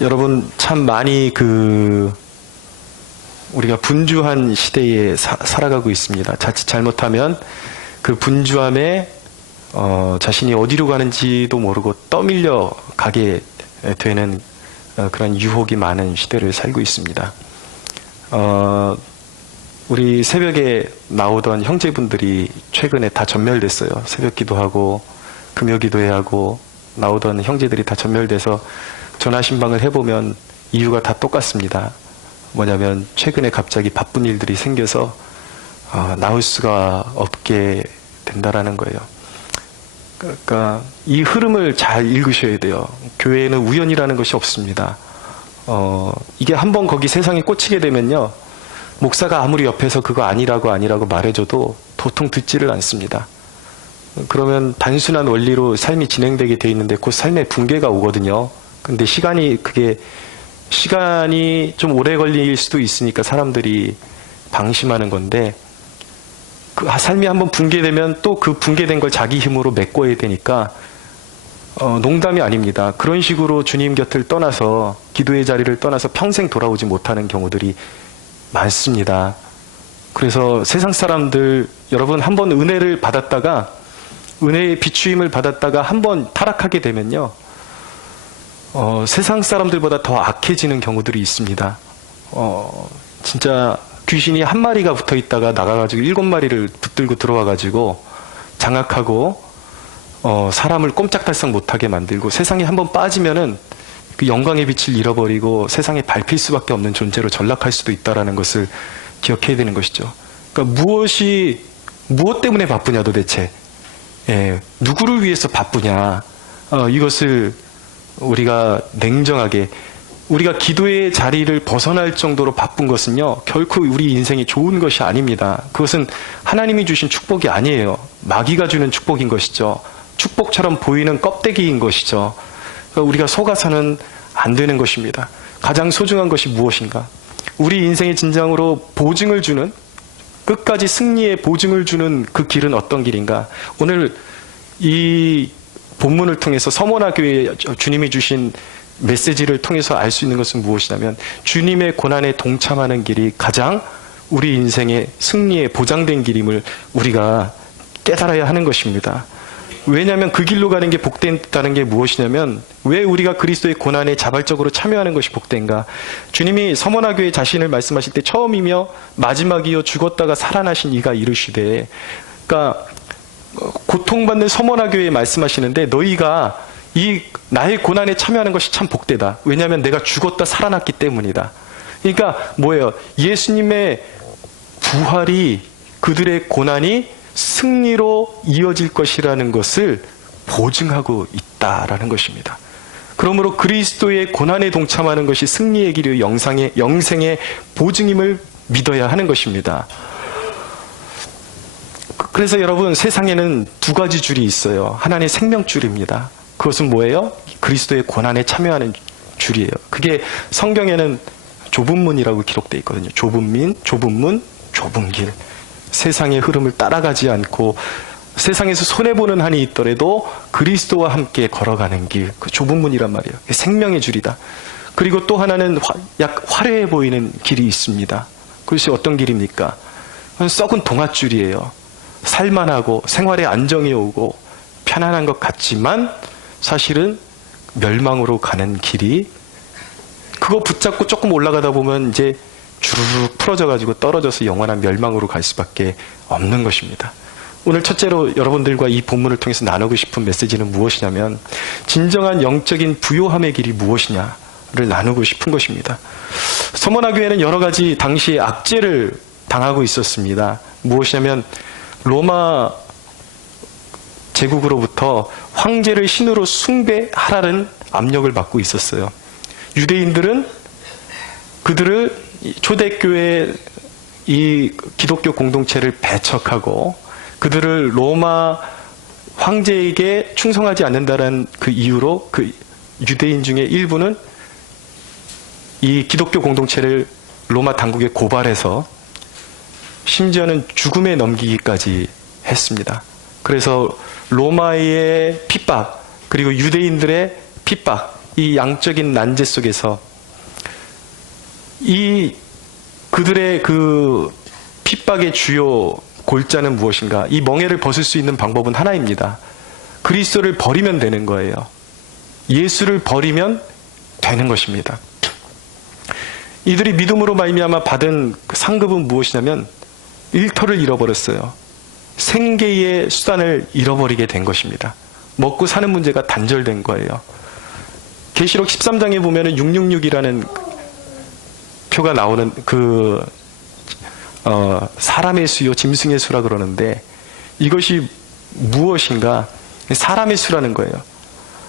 여러분 참 많이 우리가 분주한 시대에 살아가고 있습니다. 자칫 잘못하면 그 분주함에 자신이 어디로 가는지도 모르고 떠밀려 가게 되는 그런 유혹이 많은 시대를 살고 있습니다. 우리 새벽에 나오던 형제분들이 최근에 다 전멸됐어요. 새벽 기도하고 금요 기도해야 하고 나오던 형제들이 다 전멸돼서 전화 신방을 해보면 이유가 다 똑같습니다. 뭐냐면 최근에 갑자기 바쁜 일들이 생겨서 나올 수가 없게 된다라는 거예요. 그러니까 이 흐름을 잘 읽으셔야 돼요. 교회에는 우연이라는 것이 없습니다. 이게 한번 거기 세상에 꽂히게 되면요, 목사가 아무리 옆에서 그거 아니라고 말해줘도 도통 듣지를 않습니다. 그러면 단순한 원리로 삶이 진행되게 돼 있는데 곧 삶의 붕괴가 오거든요. 근데 시간이 좀 오래 걸릴 수도 있으니까 사람들이 방심하는 건데, 삶이 한번 붕괴되면 또 그 붕괴된 걸 자기 힘으로 메꿔야 되니까 농담이 아닙니다. 그런 식으로 주님 곁을 떠나서, 기도의 자리를 떠나서 평생 돌아오지 못하는 경우들이 많습니다. 그래서 세상 사람들, 여러분 한번 은혜를 받았다가, 은혜의 비추임을 받았다가 한번 타락하게 되면요, 세상 사람들보다 더 악해지는 경우들이 있습니다. 진짜 귀신이 한 마리가 붙어 있다가 나가가지고 7마리를 붙들고 들어와가지고 장악하고 사람을 꼼짝달싹 못하게 만들고, 세상에 한번 빠지면은 그 영광의 빛을 잃어버리고 세상에 밟힐 수밖에 없는 존재로 전락할 수도 있다라는 것을 기억해야 되는 것이죠. 그러니까 무엇 때문에 바쁘냐 도대체, 누구를 위해서 바쁘냐, 이것을 우리가 냉정하게, 우리가 기도의 자리를 벗어날 정도로 바쁜 것은요, 결코 우리 인생이 좋은 것이 아닙니다. 그것은 하나님이 주신 축복이 아니에요. 마귀가 주는 축복인 것이죠. 축복처럼 보이는 껍데기인 것이죠. 그러니까 우리가 속아서는 안 되는 것입니다. 가장 소중한 것이 무엇인가? 우리 인생의 진정으로 보증을 주는, 끝까지 승리의 보증을 주는 그 길은 어떤 길인가? 오늘 이 본문을 통해서 서머나 교회에 주님이 주신 메시지를 통해서 알 수 있는 것은 무엇이냐면, 주님의 고난에 동참하는 길이 가장 우리 인생의 승리에 보장된 길임을 우리가 깨달아야 하는 것입니다. 왜냐하면 그 길로 가는 게 복된다는 게 무엇이냐면, 왜 우리가 그리스도의 고난에 자발적으로 참여하는 것이 복된가? 주님이 서머나 교회 자신을 말씀하실 때 처음이며 마지막이요 죽었다가 살아나신 이가 이르시되, 그러니까 고통받는 서머나 교회에 말씀하시는데, 너희가 이 나의 고난에 참여하는 것이 참 복되다. 왜냐하면 내가 죽었다 살아났기 때문이다. 그러니까 뭐예요? 예수님의 부활이 그들의 고난이 승리로 이어질 것이라는 것을 보증하고 있다라는 것입니다. 그러므로 그리스도의 고난에 동참하는 것이 승리의 길이요 영생의 보증임을 믿어야 하는 것입니다. 그래서 여러분, 세상에는 두 가지 줄이 있어요. 하나는 생명줄입니다. 그것은 뭐예요? 그리스도의 고난에 참여하는 줄이에요. 그게 성경에는 좁은 문이라고 기록되어 있거든요. 좁은 문, 좁은 길. 세상의 흐름을 따라가지 않고 세상에서 손해보는 한이 있더라도 그리스도와 함께 걸어가는 길, 그 좁은 문이란 말이에요. 생명의 줄이다. 그리고 또 하나는 약 화려해 보이는 길이 있습니다. 그것이 어떤 길입니까? 썩은 동아줄이에요. 살만하고 생활에 안정이 오고 편안한 것 같지만 사실은 멸망으로 가는 길이, 그거 붙잡고 조금 올라가다 보면 이제 주르륵 풀어져가지고 떨어져서 영원한 멸망으로 갈 수밖에 없는 것입니다. 오늘 첫째로 여러분들과 이 본문을 통해서 나누고 싶은 메시지는 무엇이냐면, 진정한 영적인 부요함의 길이 무엇이냐를 나누고 싶은 것입니다. 서머나 교회는 여러 가지 당시에 악재를 당하고 있었습니다. 무엇이냐면, 로마 제국으로부터 황제를 신으로 숭배하라는 압력을 받고 있었어요. 유대인들은 그들을 초대교회 이 기독교 공동체를 배척하고 그들을 로마 황제에게 충성하지 않는다는 그 이유로 그 유대인 중에 일부는 이 기독교 공동체를 로마 당국에 고발해서 심지어는 죽음에 넘기기까지 했습니다. 그래서 로마의 핍박, 그리고 유대인들의 핍박, 이 양적인 난제 속에서 이 그들의 그 핍박의 주요 골자는 무엇인가? 이 멍에를 벗을 수 있는 방법은 하나입니다. 그리스도를 버리면 되는 거예요. 예수를 버리면 되는 것입니다. 이들이 믿음으로 말미암아 받은 상급은 무엇이냐면 일터를 잃어버렸어요. 생계의 수단을 잃어버리게 된 것입니다. 먹고 사는 문제가 단절된 거예요. 계시록 13장에 보면은 666이라는 표가 나오는 사람의 수요, 짐승의 수라 그러는데 이것이 무엇인가? 사람의 수라는 거예요.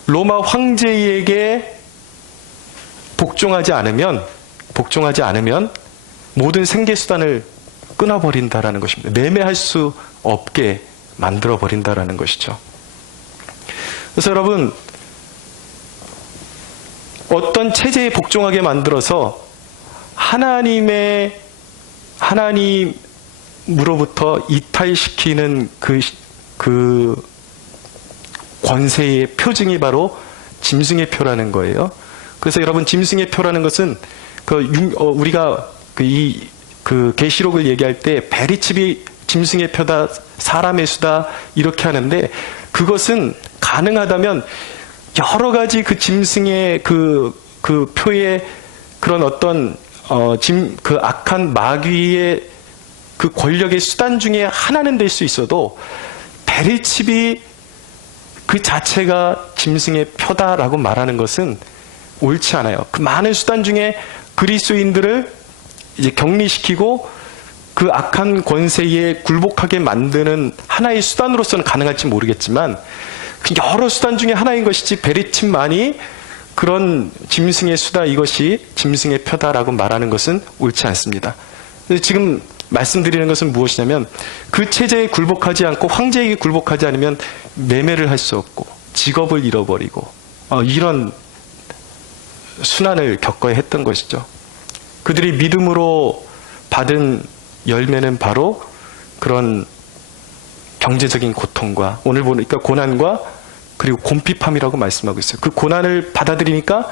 로마 황제에게 복종하지 않으면 모든 생계 수단을 끊어버린다라는 것입니다. 매매할 수 없게 만들어버린다라는 것이죠. 그래서 여러분, 어떤 체제에 복종하게 만들어서 하나님으로부터 이탈시키는 그 권세의 표징이 바로 짐승의 표라는 거예요. 그래서 여러분, 짐승의 표라는 것은 우리가 계시록을 얘기할 때 베리칩이 짐승의 표다, 사람의 수다 이렇게 하는데 그것은 가능하다면 여러 가지 그 짐승의 그 표의 그런 어떤 그 악한 마귀의 그 권력의 수단 중에 하나는 될 수 있어도 베리칩이 그 자체가 짐승의 표다라고 말하는 것은 옳지 않아요. 그 많은 수단 중에 그리스도인들을 이제 격리시키고 그 악한 권세에 굴복하게 만드는 하나의 수단으로서는 가능할지 모르겠지만 여러 수단 중에 하나인 것이지 베리칩만이 그런 짐승의 수다, 이것이 짐승의 표다라고 말하는 것은 옳지 않습니다. 지금 말씀드리는 것은 무엇이냐면 그 체제에 굴복하지 않고 황제에게 굴복하지 않으면 매매를 할 수 없고 직업을 잃어버리고 이런 순환을 겪어야 했던 것이죠. 그들이 믿음으로 받은 열매는 바로 그런 경제적인 고통과 오늘 보니까 고난과 그리고 곰핍함이라고 말씀하고 있어요. 그 고난을 받아들이니까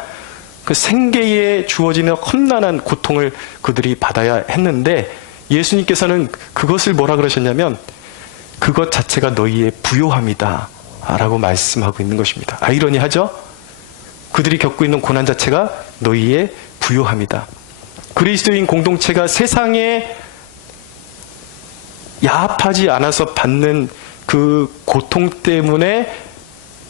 그 생계에 주어지는 험난한 고통을 그들이 받아야 했는데 예수님께서는 그것을 뭐라 그러셨냐면 그것 자체가 너희의 부요함이다 라고 말씀하고 있는 것입니다. 아이러니하죠? 그들이 겪고 있는 고난 자체가 너희의 부요함이다. 그리스도인 공동체가 세상에 야합하지 않아서 받는 그 고통 때문에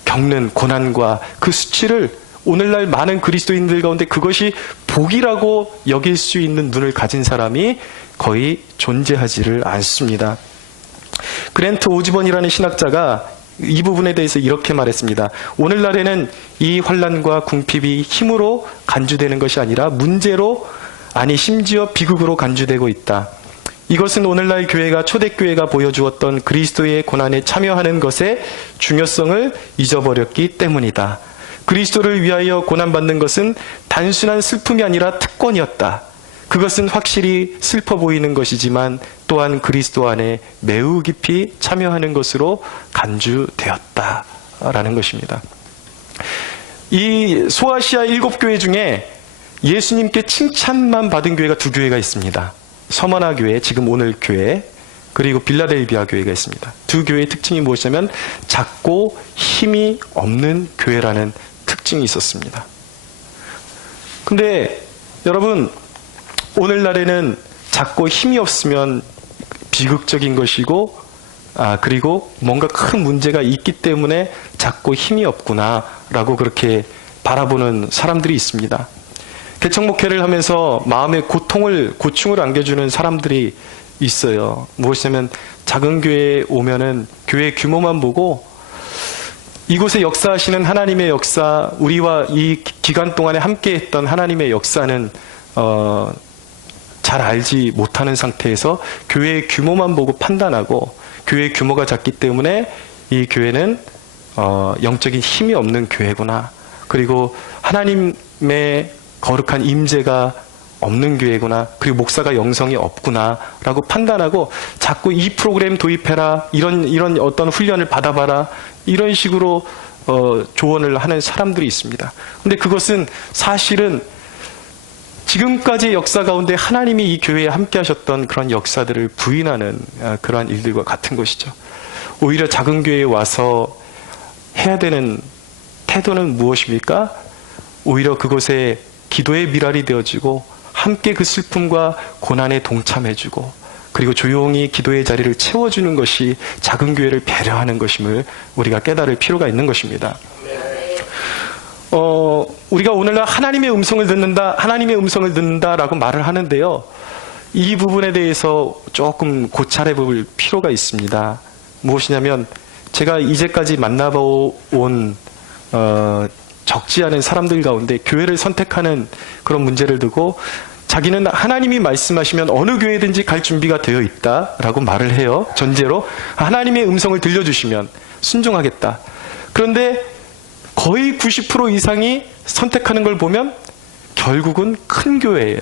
겪는 고난과 그 수치를 오늘날 많은 그리스도인들 가운데 그것이 복이라고 여길 수 있는 눈을 가진 사람이 거의 존재하지를 않습니다. 그랜트 오즈본이라는 신학자가 이 부분에 대해서 이렇게 말했습니다. 오늘날에는 이 환난과 궁핍이 힘으로 간주되는 것이 아니라 문제로, 아니 심지어 비극으로 간주되고 있다. 이것은 오늘날 교회가 초대교회가 보여주었던 그리스도의 고난에 참여하는 것의 중요성을 잊어버렸기 때문이다. 그리스도를 위하여 고난받는 것은 단순한 슬픔이 아니라 특권이었다. 그것은 확실히 슬퍼 보이는 것이지만 또한 그리스도 안에 매우 깊이 참여하는 것으로 간주되었다라는 것입니다. 이 소아시아 7교회 중에 예수님께 칭찬만 받은 교회가 2교회가 있습니다. 서머나 교회, 지금 오늘 교회, 그리고 빌라델비아 교회가 있습니다. 2교회의 특징이 무엇이냐면 작고 힘이 없는 교회라는 특징이 있었습니다. 근데 여러분, 오늘날에는 작고 힘이 없으면 비극적인 것이고 그리고 뭔가 큰 문제가 있기 때문에 작고 힘이 없구나라고 그렇게 바라보는 사람들이 있습니다. 개척목회를 하면서 마음의 고충을 안겨주는 사람들이 있어요. 무엇이냐면 작은 교회에 오면은 교회 규모만 보고 이곳에 역사하시는 하나님의 역사, 우리와 이 기간 동안에 함께했던 하나님의 역사는 잘 알지 못하는 상태에서 교회의 규모만 보고 판단하고 교회의 규모가 작기 때문에 이 교회는 영적인 힘이 없는 교회구나. 그리고 하나님의 거룩한 임재가 없는 교회구나. 그리고 목사가 영성이 없구나라고 판단하고 자꾸 이 프로그램 도입해라. 이런 어떤 훈련을 받아봐라. 이런 식으로 조언을 하는 사람들이 있습니다. 근데 그것은 사실은 지금까지의 역사 가운데 하나님이 이 교회에 함께 하셨던 그런 역사들을 부인하는 그러한 일들과 같은 것이죠. 오히려 작은 교회에 와서 해야 되는 태도는 무엇입니까? 오히려 그곳에 기도의 미랄이 되어지고 함께 그 슬픔과 고난에 동참해주고 그리고 조용히 기도의 자리를 채워주는 것이 작은 교회를 배려하는 것임을 우리가 깨달을 필요가 있는 것입니다. 우리가 오늘날 하나님의 음성을 듣는다라고 말을 하는데요. 이 부분에 대해서 조금 고찰해 볼 필요가 있습니다. 무엇이냐면 제가 이제까지 만나본 적지 않은 사람들 가운데 교회를 선택하는 그런 문제를 두고 자기는 하나님이 말씀하시면 어느 교회든지 갈 준비가 되어 있다라고 말을 해요. 전제로 하나님의 음성을 들려주시면 순종하겠다. 그런데 거의 90% 이상이 선택하는 걸 보면 결국은 큰 교회예요.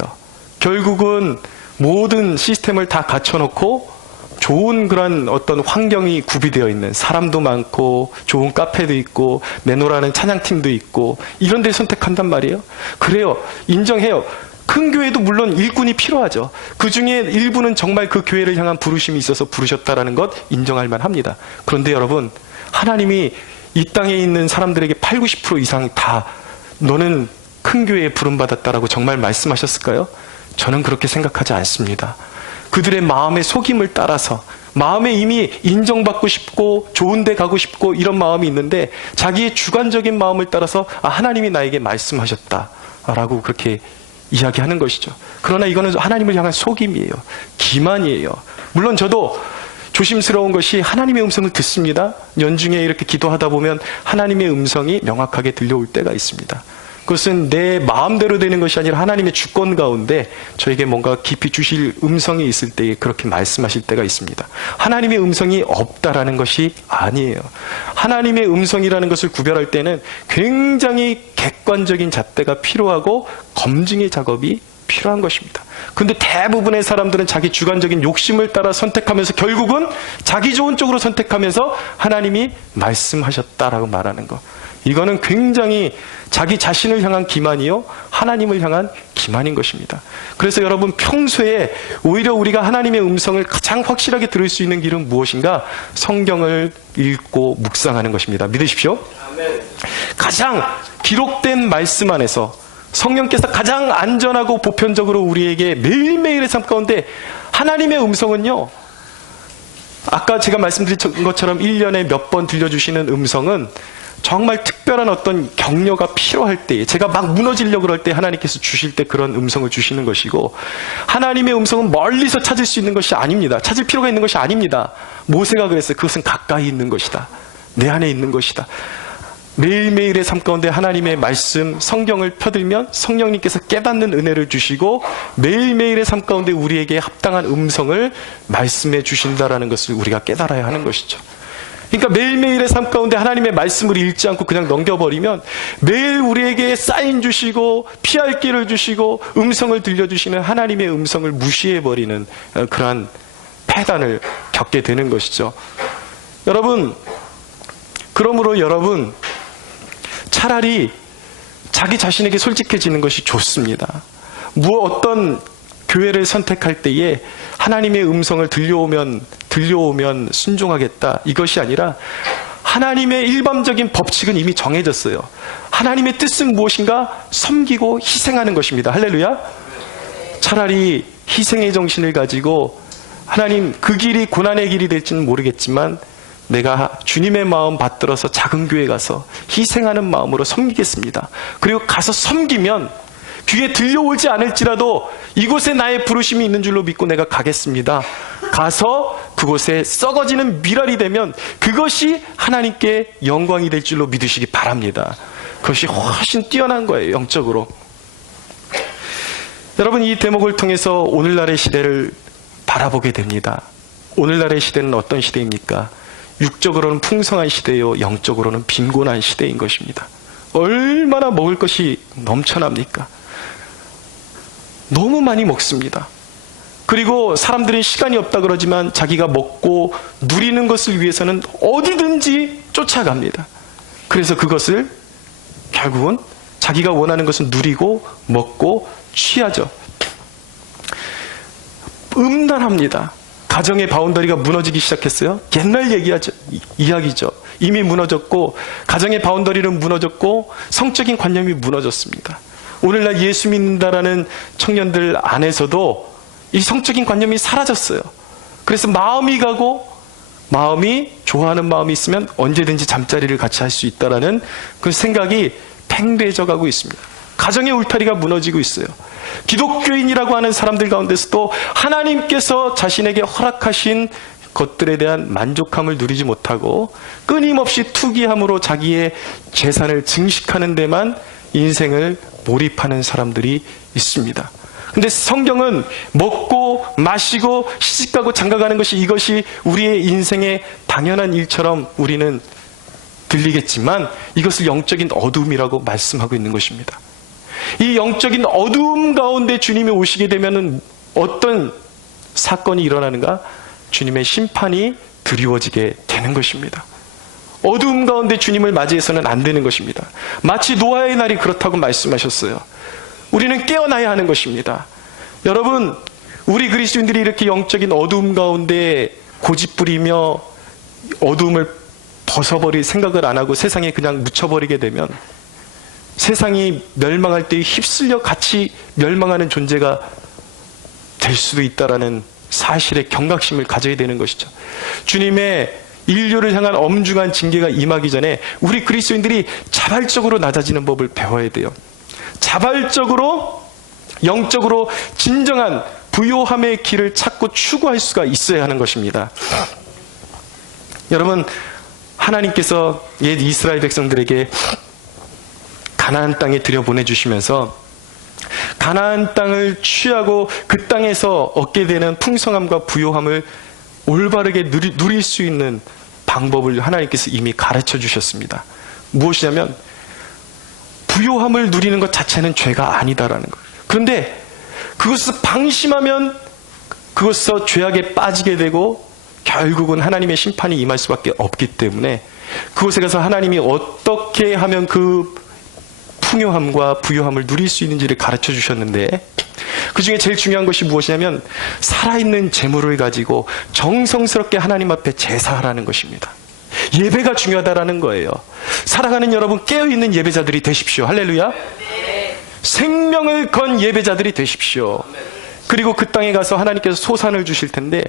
결국은 모든 시스템을 다 갖춰놓고 좋은 그런 어떤 환경이 구비되어 있는 사람도 많고 좋은 카페도 있고 매노라는 찬양팀도 있고 이런 데 선택한단 말이에요. 그래요. 인정해요. 큰 교회도 물론 일꾼이 필요하죠. 그 중에 일부는 정말 그 교회를 향한 부르심이 있어서 부르셨다라는 것 인정할 만합니다. 그런데 여러분, 하나님이 이 땅에 있는 사람들에게 80, 90% 이상이 다 너는 큰 교회에 부름받았다라고 정말 말씀하셨을까요? 저는 그렇게 생각하지 않습니다. 그들의 마음의 속임을 따라서 마음에 이미 인정받고 싶고 좋은 데 가고 싶고 이런 마음이 있는데 자기의 주관적인 마음을 따라서 하나님이 나에게 말씀하셨다라고 그렇게 이야기하는 것이죠. 그러나 이거는 하나님을 향한 속임이에요. 기만이에요. 물론 저도 조심스러운 것이 하나님의 음성을 듣습니다. 연중에 이렇게 기도하다 보면 하나님의 음성이 명확하게 들려올 때가 있습니다. 그것은 내 마음대로 되는 것이 아니라 하나님의 주권 가운데 저에게 뭔가 깊이 주실 음성이 있을 때 그렇게 말씀하실 때가 있습니다. 하나님의 음성이 없다라는 것이 아니에요. 하나님의 음성이라는 것을 구별할 때는 굉장히 객관적인 잣대가 필요하고 검증의 작업이 필요한 것입니다. 근데 대부분의 사람들은 자기 주관적인 욕심을 따라 선택하면서 결국은 자기 좋은 쪽으로 선택하면서 하나님이 말씀하셨다라고 말하는 것. 이거는 굉장히 자기 자신을 향한 기만이요, 하나님을 향한 기만인 것입니다. 그래서 여러분, 평소에 오히려 우리가 하나님의 음성을 가장 확실하게 들을 수 있는 길은 무엇인가? 성경을 읽고 묵상하는 것입니다. 믿으십시오. 가장 기록된 말씀 안에서 성령께서 가장 안전하고 보편적으로 우리에게 매일매일의 삶 가운데 하나님의 음성은요, 아까 제가 말씀드린 것처럼 1년에 몇 번 들려주시는 음성은 정말 특별한 어떤 격려가 필요할 때, 제가 막 무너지려고 그럴 때 하나님께서 주실 때 그런 음성을 주시는 것이고, 하나님의 음성은 멀리서 찾을 수 있는 것이 아닙니다. 찾을 필요가 있는 것이 아닙니다. 모세가 그랬어요. 그것은 가까이 있는 것이다. 내 안에 있는 것이다. 매일매일의 삶 가운데 하나님의 말씀, 성경을 펴들면 성령님께서 깨닫는 은혜를 주시고 매일매일의 삶 가운데 우리에게 합당한 음성을 말씀해 주신다라는 것을 우리가 깨달아야 하는 것이죠. 그러니까 매일매일의 삶 가운데 하나님의 말씀을 읽지 않고 그냥 넘겨버리면 매일 우리에게 사인 주시고 피할 길을 주시고 음성을 들려주시는 하나님의 음성을 무시해버리는 그러한 패단을 겪게 되는 것이죠. 여러분, 그러므로 여러분, 차라리 자기 자신에게 솔직해지는 것이 좋습니다. 어떤 교회를 선택할 때에 하나님의 음성을 들려오면 순종하겠다, 이것이 아니라 하나님의 일반적인 법칙은 이미 정해졌어요. 하나님의 뜻은 무엇인가? 섬기고 희생하는 것입니다. 할렐루야. 차라리 희생의 정신을 가지고 하나님, 그 길이 고난의 길이 될지는 모르겠지만 내가 주님의 마음 받들어서 작은 교회 가서 희생하는 마음으로 섬기겠습니다. 그리고 가서 섬기면 귀에 들려오지 않을지라도 이곳에 나의 부르심이 있는 줄로 믿고 내가 가겠습니다. 가서 그곳에 썩어지는 미랄이 되면 그것이 하나님께 영광이 될 줄로 믿으시기 바랍니다. 그것이 훨씬 뛰어난 거예요, 영적으로. 여러분, 이 대목을 통해서 오늘날의 시대를 바라보게 됩니다. 오늘날의 시대는 어떤 시대입니까? 육적으로는 풍성한 시대요, 영적으로는 빈곤한 시대인 것입니다. 얼마나 먹을 것이 넘쳐납니까? 너무 많이 먹습니다. 그리고 사람들은 시간이 없다 그러지만 자기가 먹고 누리는 것을 위해서는 어디든지 쫓아갑니다. 그래서 그것을 결국은 자기가 원하는 것은 누리고 먹고 취하죠. 음란합니다. 가정의 바운더리가 무너지기 시작했어요. 옛날 이야기죠. 이미 무너졌고, 가정의 바운더리는 무너졌고, 성적인 관념이 무너졌습니다. 오늘날 예수 믿는다라는 청년들 안에서도 이 성적인 관념이 사라졌어요. 그래서 마음이 가고, 마음이 좋아하는 마음이 있으면 언제든지 잠자리를 같이 할 수 있다라는 그 생각이 팽배해져 가고 있습니다. 가정의 울타리가 무너지고 있어요. 기독교인이라고 하는 사람들 가운데서도 하나님께서 자신에게 허락하신 것들에 대한 만족함을 누리지 못하고 끊임없이 투기함으로 자기의 재산을 증식하는 데만 인생을 몰입하는 사람들이 있습니다. 근데 성경은 먹고 마시고 시집가고 장가가는 이것이 우리의 인생의 당연한 일처럼 우리는 들리겠지만 이것을 영적인 어둠이라고 말씀하고 있는 것입니다. 이 영적인 어둠 가운데 주님이 오시게 되면 어떤 사건이 일어나는가? 주님의 심판이 드리워지게 되는 것입니다. 어둠 가운데 주님을 맞이해서는 안 되는 것입니다. 마치 노아의 날이 그렇다고 말씀하셨어요. 우리는 깨어나야 하는 것입니다. 여러분, 우리 그리스도인들이 이렇게 영적인 어둠 가운데 고집부리며 어둠을 벗어버릴 생각을 안 하고 세상에 그냥 묻혀버리게 되면 세상이 멸망할 때 휩쓸려 같이 멸망하는 존재가 될 수도 있다라는 사실에 경각심을 가져야 되는 것이죠. 주님의 인류를 향한 엄중한 징계가 임하기 전에 우리 그리스도인들이 자발적으로 낮아지는 법을 배워야 돼요. 자발적으로 영적으로 진정한 부요함의 길을 찾고 추구할 수가 있어야 하는 것입니다. 여러분, 하나님께서 옛 이스라엘 백성들에게 가나안 땅에 들여보내주시면서 가나안 땅을 취하고 그 땅에서 얻게 되는 풍성함과 부요함을 올바르게 누릴 수 있는 방법을 하나님께서 이미 가르쳐 주셨습니다. 무엇이냐면 부요함을 누리는 것 자체는 죄가 아니다라는 거예요. 그런데 그것을 방심하면 그것에서 죄악에 빠지게 되고 결국은 하나님의 심판이 임할 수밖에 없기 때문에 그곳에 가서 하나님이 어떻게 하면 그 풍요함과 부요함을 누릴 수 있는지를 가르쳐 주셨는데 그 중에 제일 중요한 것이 무엇이냐면 살아있는 재물을 가지고 정성스럽게 하나님 앞에 제사하라는 것입니다. 예배가 중요하다라는 거예요. 살아가는 여러분, 깨어있는 예배자들이 되십시오. 할렐루야. 생명을 건 예배자들이 되십시오. 그리고 그 땅에 가서 하나님께서 소산을 주실 텐데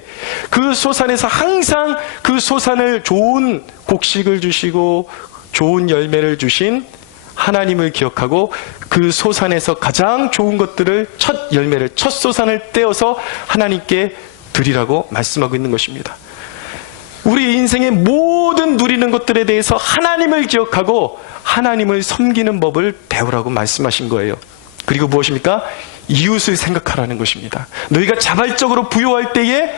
그 소산에서 항상 그 소산을 좋은 곡식을 주시고 좋은 열매를 주신 하나님을 기억하고 그 소산에서 가장 좋은 것들을 첫 열매를, 첫 소산을 떼어서 하나님께 드리라고 말씀하고 있는 것입니다. 우리 인생의 모든 누리는 것들에 대해서 하나님을 기억하고 하나님을 섬기는 법을 배우라고 말씀하신 거예요. 그리고 무엇입니까? 이웃을 생각하라는 것입니다. 너희가 자발적으로 부요할 때에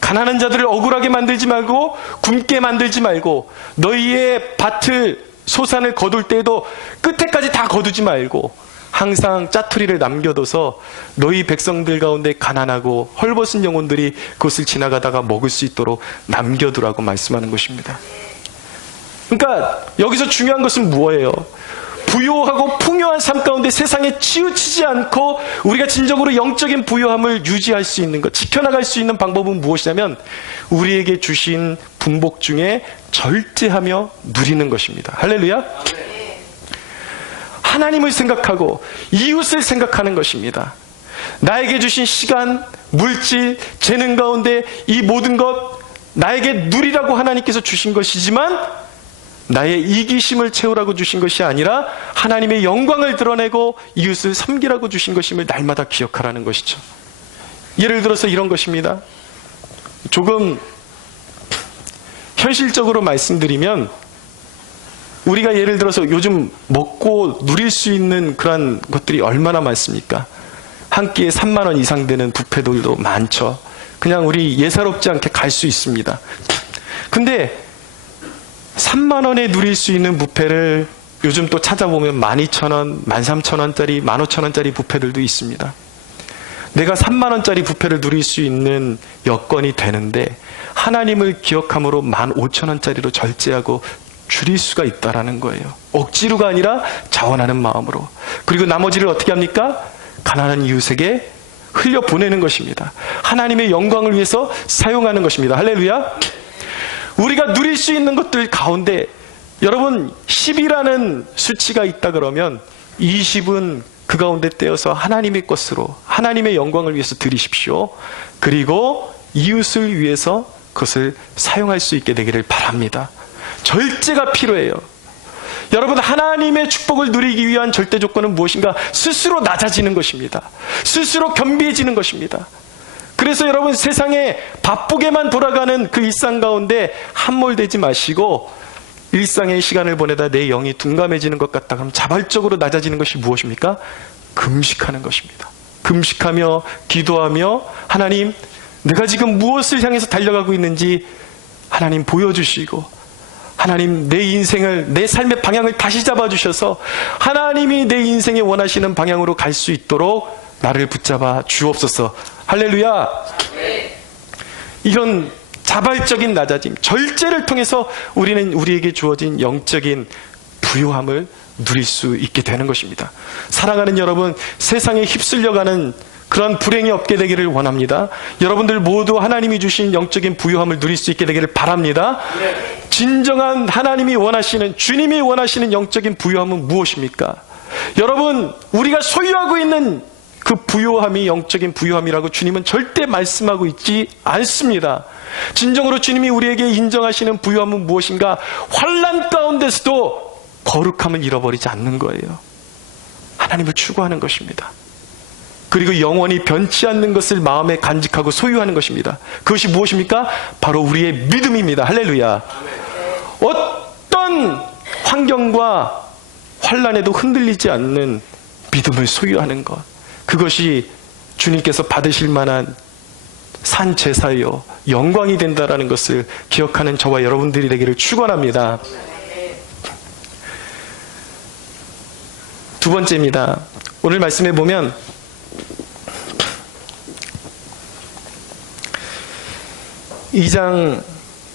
가난한 자들을 억울하게 만들지 말고 굶게 만들지 말고 너희의 밭을 소산을 거둘 때에도 끝에까지 다 거두지 말고 항상 짜투리를 남겨둬서 너희 백성들 가운데 가난하고 헐벗은 영혼들이 그것을 지나가다가 먹을 수 있도록 남겨두라고 말씀하는 것입니다. 그러니까 여기서 중요한 것은 뭐예요? 부요하고 풍요한 삶 가운데 세상에 치우치지 않고 우리가 진정으로 영적인 부요함을 유지할 수 있는 것, 지켜나갈 수 있는 방법은 무엇이냐면 우리에게 주신 분복 중에 절제하며 누리는 것입니다. 할렐루야. 하나님을 생각하고 이웃을 생각하는 것입니다. 나에게 주신 시간, 물질, 재능 가운데 이 모든 것 나에게 누리라고 하나님께서 주신 것이지만 나의 이기심을 채우라고 주신 것이 아니라 하나님의 영광을 드러내고 이웃을 섬기라고 주신 것임을 날마다 기억하라는 것이죠. 예를 들어서 이런 것입니다. 조금 현실적으로 말씀드리면 우리가 예를 들어서 요즘 먹고 누릴 수 있는 그런 것들이 얼마나 많습니까? 한 끼에 3만 원 이상 되는 뷔페들도 많죠. 그냥 우리 예사롭지 않게 갈 수 있습니다. 근데 3만 원에 누릴 수 있는 뷔페를 요즘 또 찾아보면 12,000원, 13,000원짜리, 15,000원짜리 뷔페들도 있습니다. 내가 3만 원짜리 뷔페를 누릴 수 있는 여건이 되는데 하나님을 기억함으로 15,000원짜리로 절제하고 줄일 수가 있다라는 거예요. 억지로가 아니라 자원하는 마음으로. 그리고 나머지를 어떻게 합니까? 가난한 이웃에게 흘려보내는 것입니다. 하나님의 영광을 위해서 사용하는 것입니다. 할렐루야. 우리가 누릴 수 있는 것들 가운데 여러분 10이라는 수치가 있다 그러면 20은 그 가운데 떼어서 하나님의 것으로 하나님의 영광을 위해서 드리십시오. 그리고 이웃을 위해서 그것을 사용할 수 있게 되기를 바랍니다. 절제가 필요해요. 여러분, 하나님의 축복을 누리기 위한 절대 조건은 무엇인가? 스스로 낮아지는 것입니다. 스스로 겸비해지는 것입니다. 그래서 여러분, 세상에 바쁘게만 돌아가는 그 일상 가운데 함몰되지 마시고 일상의 시간을 보내다 내 영이 둔감해지는 것 같다 그럼 자발적으로 낮아지는 것이 무엇입니까? 금식하는 것입니다. 금식하며 기도하며 하나님, 내가 지금 무엇을 향해서 달려가고 있는지 하나님 보여주시고 하나님 내 인생을, 내 삶의 방향을 다시 잡아주셔서 하나님이 내 인생에 원하시는 방향으로 갈 수 있도록 나를 붙잡아 주옵소서. 할렐루야. 이런 자발적인 낮아짐, 절제를 통해서 우리는 우리에게 주어진 영적인 부요함을 누릴 수 있게 되는 것입니다. 사랑하는 여러분, 세상에 휩쓸려가는 그런 불행이 없게 되기를 원합니다. 여러분들 모두 하나님이 주신 영적인 부요함을 누릴 수 있게 되기를 바랍니다. 진정한 하나님이 원하시는, 주님이 원하시는 영적인 부요함은 무엇입니까? 여러분, 우리가 소유하고 있는 그 부요함이 영적인 부요함이라고 주님은 절대 말씀하고 있지 않습니다. 진정으로 주님이 우리에게 인정하시는 부요함은 무엇인가? 환난 가운데서도 거룩함을 잃어버리지 않는 거예요. 하나님을 추구하는 것입니다. 그리고 영원히 변치 않는 것을 마음에 간직하고 소유하는 것입니다. 그것이 무엇입니까? 바로 우리의 믿음입니다. 할렐루야. 어떤 환경과 환난에도 흔들리지 않는 믿음을 소유하는 것, 그것이 주님께서 받으실 만한 산 제사요 영광이 된다라는 것을 기억하는 저와 여러분들이 되기를 축원합니다. 두 번째입니다. 오늘 말씀에 보면 이 장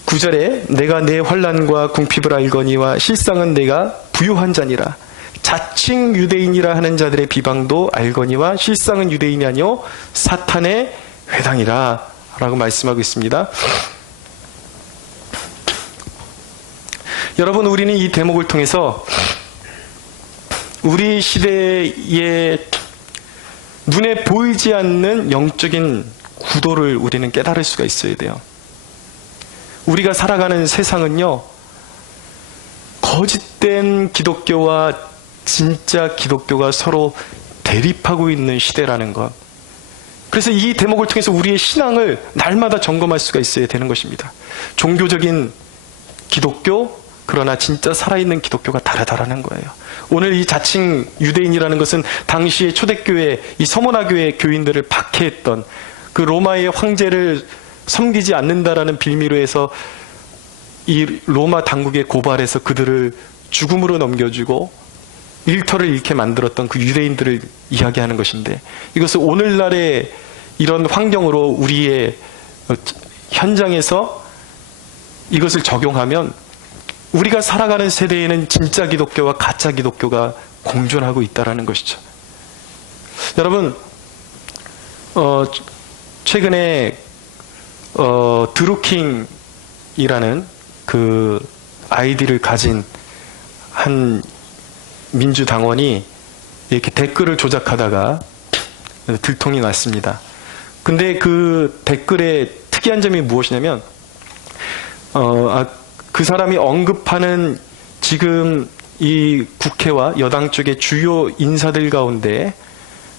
9절에 내가 내 환난과 궁핍을 알거니와 실상은 내가 부유한 자니라. 자칭 유대인이라 하는 자들의 비방도 알거니와 실상은 유대인이 아니요 사탄의 회당이라 라고 말씀하고 있습니다. 여러분, 우리는 이 대목을 통해서 우리 시대의 눈에 보이지 않는 영적인 구도를 우리는 깨달을 수가 있어야 돼요. 우리가 살아가는 세상은요, 거짓된 기독교와 진짜 기독교가 서로 대립하고 있는 시대라는 것. 그래서 이 대목을 통해서 우리의 신앙을 날마다 점검할 수가 있어야 되는 것입니다. 종교적인 기독교, 그러나 진짜 살아있는 기독교가 다르다라는 거예요. 오늘 이 자칭 유대인이라는 것은 당시의 초대교회, 이 서머나교회 교인들을 박해했던 그 로마의 황제를 섬기지 않는다라는 빌미로 해서 이 로마 당국에 고발해서 그들을 죽음으로 넘겨주고 일터를 잃게 만들었던 그 유대인들을 이야기하는 것인데, 이것을 오늘날의 이런 환경으로 우리의 현장에서 이것을 적용하면 우리가 살아가는 세대에는 진짜 기독교와 가짜 기독교가 공존하고 있다는 것이죠. 여러분, 최근에 드루킹이라는 그 아이디를 가진 한 민주당원이 이렇게 댓글을 조작하다가 들통이 났습니다. 근데 그 댓글의 특이한 점이 무엇이냐면, 그 사람이 언급하는 지금 이 국회와 여당 쪽의 주요 인사들 가운데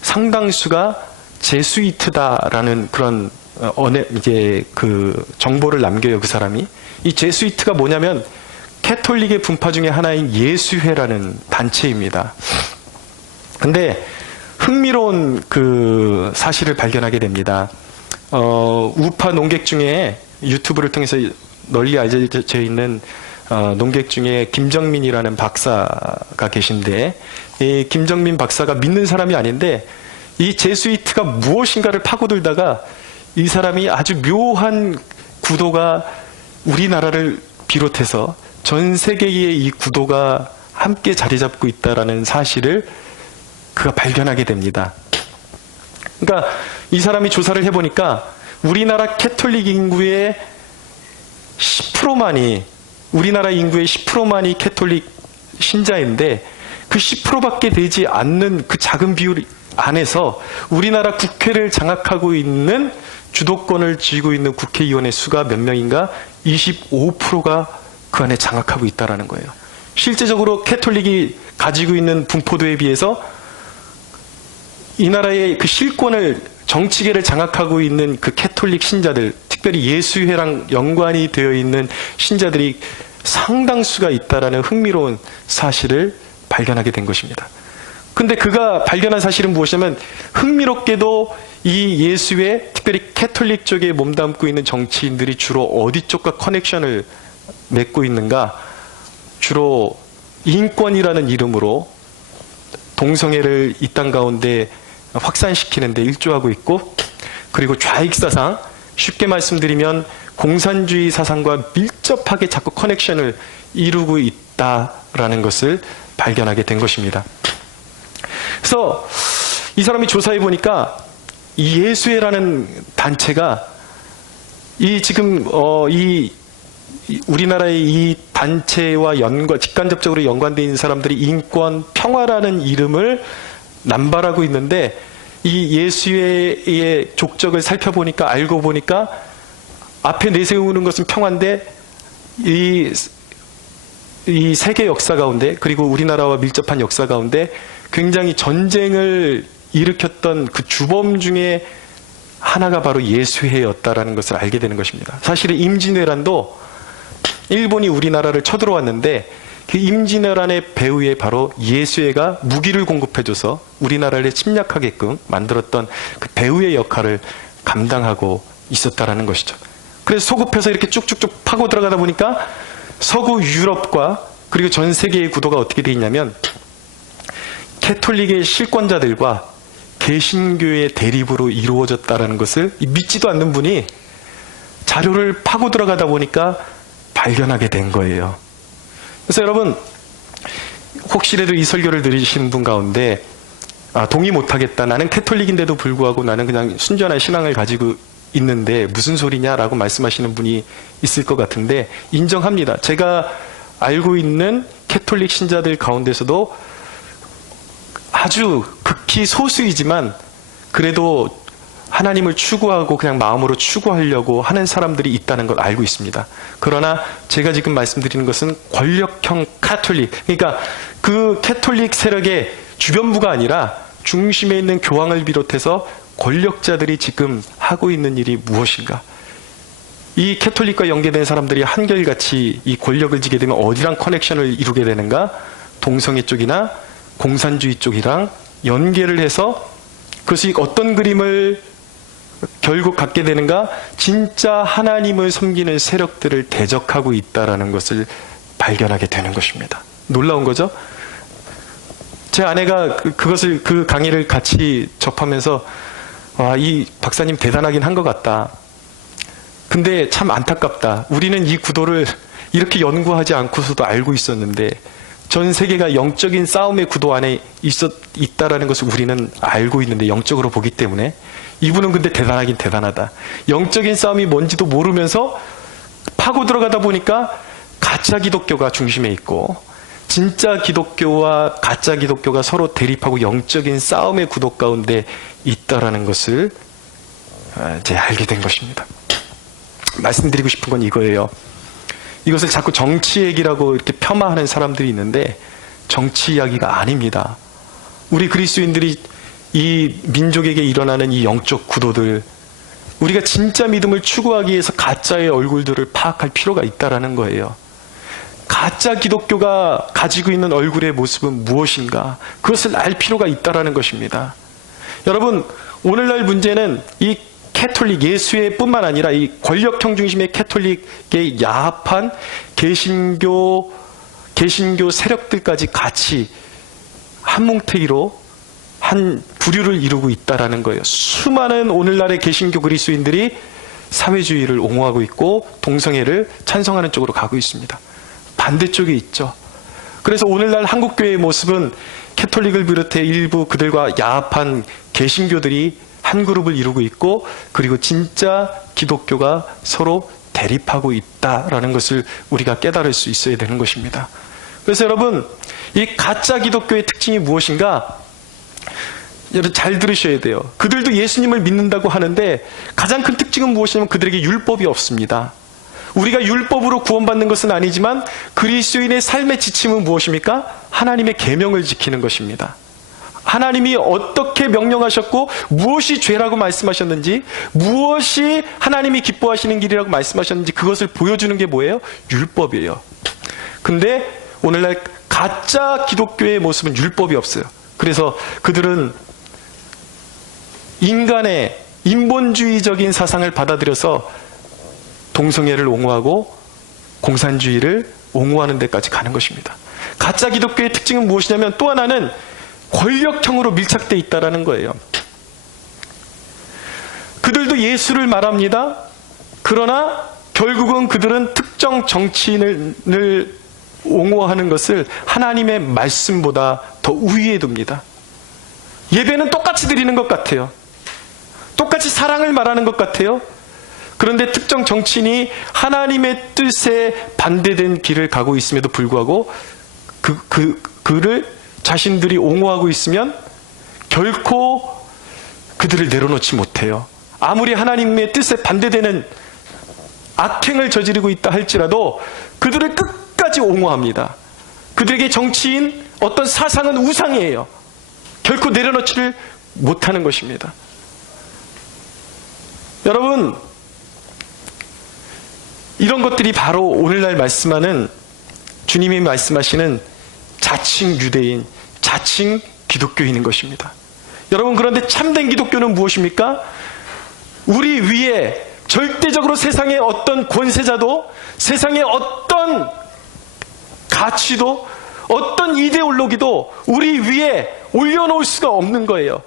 상당수가 제수이트다라는 그런 이제 그 정보를 남겨요. 그 사람이. 이 제수이트가 뭐냐면 캐톨릭의 분파 중에 하나인 예수회라는 단체입니다. 근데 흥미로운 그 사실을 발견하게 됩니다. 우파 농객 중에 유튜브를 통해서 널리 알려져 있는 농객 중에 김정민이라는 박사가 계신데, 이 김정민 박사가 믿는 사람이 아닌데 이 제수이트가 무엇인가를 파고들다가 이 사람이 아주 묘한 구도가 우리나라를 비롯해서 전 세계의 이 구도가 함께 자리 잡고 있다라는 사실을 그가 발견하게 됩니다. 그러니까 이 사람이 조사를 해보니까 우리나라 캐톨릭 인구의 10%만이, 우리나라 인구의 10%만이 캐톨릭 신자인데 그 10%밖에 되지 않는 그 작은 비율 안에서 우리나라 국회를 장악하고 있는, 주도권을 쥐고 있는 국회의원의 수가 몇 명인가? 25%가 그 안에 장악하고 있다는 거예요. 실제적으로 캐톨릭이 가지고 있는 분포도에 비해서 이 나라의 그 실권을, 정치계를 장악하고 있는 그 캐톨릭 신자들, 특별히 예수회랑 연관이 되어 있는 신자들이 상당수가 있다라는 흥미로운 사실을 발견하게 된 것입니다. 근데 그가 발견한 사실은 무엇이냐면, 흥미롭게도 이 예수회, 특별히 캐톨릭 쪽에 몸담고 있는 정치인들이 주로 어디 쪽과 커넥션을 맺고 있는가? 주로 인권이라는 이름으로 동성애를 이 땅 가운데 확산시키는 데 일조하고 있고, 그리고 좌익사상, 쉽게 말씀드리면 공산주의 사상과 밀접하게 자꾸 커넥션을 이루고 있다라는 것을 발견하게 된 것입니다. 그래서 이 사람이 조사해 보니까 이 예수회라는 단체가 이 지금 이 우리나라의 이 단체와 직간접적으로 연관되어 있는 사람들이 인권, 평화라는 이름을 남발하고 있는데, 이 예수회의 족적을 살펴보니까, 알고 보니까 앞에 내세우는 것은 평화인데 이 세계 역사 가운데, 그리고 우리나라와 밀접한 역사 가운데 굉장히 전쟁을 일으켰던 그 주범 중에 하나가 바로 예수회였다라는 것을 알게 되는 것입니다. 사실은 임진왜란도 일본이 우리나라를 쳐들어왔는데 그 임진왜란의 배후에 바로 예수회가 무기를 공급해줘서 우리나라를 침략하게끔 만들었던 그 배후의 역할을 감당하고 있었다라는 것이죠. 그래서 소급해서 이렇게 쭉쭉쭉 파고 들어가다 보니까 서구 유럽과 그리고 전 세계의 구도가 어떻게 되어 있냐면, 캐톨릭의 실권자들과 개신교의 대립으로 이루어졌다라는 것을 믿지도 않는 분이 자료를 파고 들어가다 보니까 발견하게 된 거예요. 그래서 여러분, 혹시라도 이 설교를 들으시는 분 가운데 동의 못하겠다, 나는 캐톨릭인데도 불구하고 나는 그냥 순전한 신앙을 가지고 있는데 무슨 소리냐라고 말씀하시는 분이 있을 것 같은데, 인정합니다. 제가 알고 있는 캐톨릭 신자들 가운데서도 아주 극히 소수이지만 그래도 하나님을 추구하고 그냥 마음으로 추구하려고 하는 사람들이 있다는 걸 알고 있습니다. 그러나 제가 지금 말씀드리는 것은 권력형 카톨릭, 그러니까 그 캐톨릭 세력의 주변부가 아니라 중심에 있는 교황을 비롯해서 권력자들이 지금 하고 있는 일이 무엇인가? 이 캐톨릭과 연계된 사람들이 한결같이 이 권력을 지게 되면 어디랑 커넥션을 이루게 되는가? 동성애 쪽이나 공산주의 쪽이랑 연계를 해서 그것이 어떤 그림을 결국 갖게 되는가? 진짜 하나님을 섬기는 세력들을 대적하고 있다는 것을 발견하게 되는 것입니다. 놀라운 거죠? 제 아내가 그 강의를 같이 접하면서 이 박사님 대단하긴 한 것 같다. 근데 참 안타깝다. 우리는 이 구도를 이렇게 연구하지 않고서도 알고 있었는데 전 세계가 영적인 싸움의 구도 안에 있다라는 것을 우리는 알고 있는데, 영적으로 보기 때문에. 이분은 근데 대단하긴 대단하다. 영적인 싸움이 뭔지도 모르면서 파고 들어가다 보니까 가짜 기독교가 중심에 있고 진짜 기독교와 가짜 기독교가 서로 대립하고 영적인 싸움의 구도 가운데 있다라는 것을 이제 알게 된 것입니다. 말씀드리고 싶은 건 이거예요. 이것을 자꾸 정치 얘기라고 이렇게 폄하하는 사람들이 있는데 정치 이야기가 아닙니다. 우리 그리스도인들이 이 민족에게 일어나는 이 영적 구도들, 우리가 진짜 믿음을 추구하기 위해서 가짜의 얼굴들을 파악할 필요가 있다라는 거예요. 가짜 기독교가 가지고 있는 얼굴의 모습은 무엇인가? 그것을 알 필요가 있다라는 것입니다. 여러분, 오늘날 문제는 이 캐톨릭 예수회뿐만 아니라 이 권력형 중심의 캐톨릭의 야합한 개신교 세력들까지 같이 한 뭉태기로 한 부류를 이루고 있다라는 거예요. 수많은 오늘날의 개신교 그리스도인들이 사회주의를 옹호하고 있고 동성애를 찬성하는 쪽으로 가고 있습니다. 반대쪽에 있죠. 그래서 오늘날 한국교회의 모습은 캐톨릭을 비롯해 일부 그들과 야합한 개신교들이 한 그룹을 이루고 있고, 그리고 진짜 기독교가 서로 대립하고 있다라는 것을 우리가 깨달을 수 있어야 되는 것입니다. 그래서 여러분, 이 가짜 기독교의 특징이 무엇인가? 여러분 잘 들으셔야 돼요. 그들도 예수님을 믿는다고 하는데 가장 큰 특징은 무엇이냐면 그들에게 율법이 없습니다. 우리가 율법으로 구원받는 것은 아니지만 그리스도인의 삶의 지침은 무엇입니까? 하나님의 계명을 지키는 것입니다. 하나님이 어떻게 명령하셨고 무엇이 죄라고 말씀하셨는지, 무엇이 하나님이 기뻐하시는 길이라고 말씀하셨는지 그것을 보여주는 게 뭐예요? 율법이에요. 근데 오늘날 가짜 기독교의 모습은 율법이 없어요. 그래서 그들은 인간의 인본주의적인 사상을 받아들여서 동성애를 옹호하고 공산주의를 옹호하는 데까지 가는 것입니다. 가짜 기독교의 특징은 무엇이냐면 또 하나는 권력형으로 밀착되어 있다는 거예요. 그들도 예수를 말합니다. 그러나 결국은 그들은 특정 정치인을 옹호하는 것을 하나님의 말씀보다 더 우위에 둡니다. 예배는 똑같이 드리는 것 같아요. 똑같이 사랑을 말하는 것 같아요. 그런데 특정 정치인이 하나님의 뜻에 반대된 길을 가고 있음에도 불구하고 그를 자신들이 옹호하고 있으면 결코 그들을 내려놓지 못해요. 아무리 하나님의 뜻에 반대되는 악행을 저지르고 있다 할지라도 그들을 끝까지 옹호합니다. 그들에게 정치인, 어떤 사상은 우상이에요. 결코 내려놓지를 못하는 것입니다. 여러분, 이런 것들이 바로 오늘날 말씀하는, 주님이 말씀하시는 자칭 유대인, 자칭 기독교인인 것입니다. 여러분, 그런데 참된 기독교는 무엇입니까? 우리 위에 절대적으로 세상의 어떤 권세자도, 세상의 어떤 가치도, 어떤 이데올로기도 우리 위에 올려놓을 수가 없는 거예요.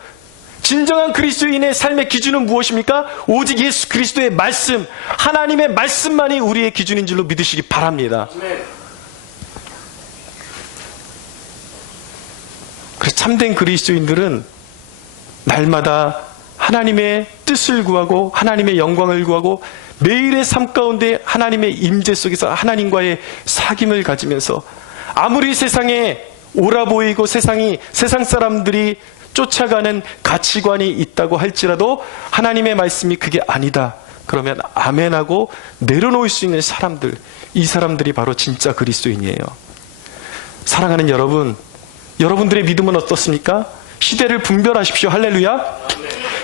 진정한 그리스도인의 삶의 기준은 무엇입니까? 오직 예수 그리스도의 말씀, 하나님의 말씀만이 우리의 기준인 줄로 믿으시기 바랍니다. 그래서 참된 그리스도인들은 날마다 하나님의 뜻을 구하고 하나님의 영광을 구하고 매일의 삶 가운데 하나님의 임재 속에서 하나님과의 사귐을 가지면서 아무리 세상에 옳아 보이고 세상 사람들이 쫓아가는 가치관이 있다고 할지라도 하나님의 말씀이 그게 아니다. 그러면 아멘하고 내려놓을 수 있는 사람들, 이 사람들이 바로 진짜 그리스도인이에요. 사랑하는 여러분, 여러분들의 믿음은 어떻습니까? 시대를 분별하십시오. 할렐루야.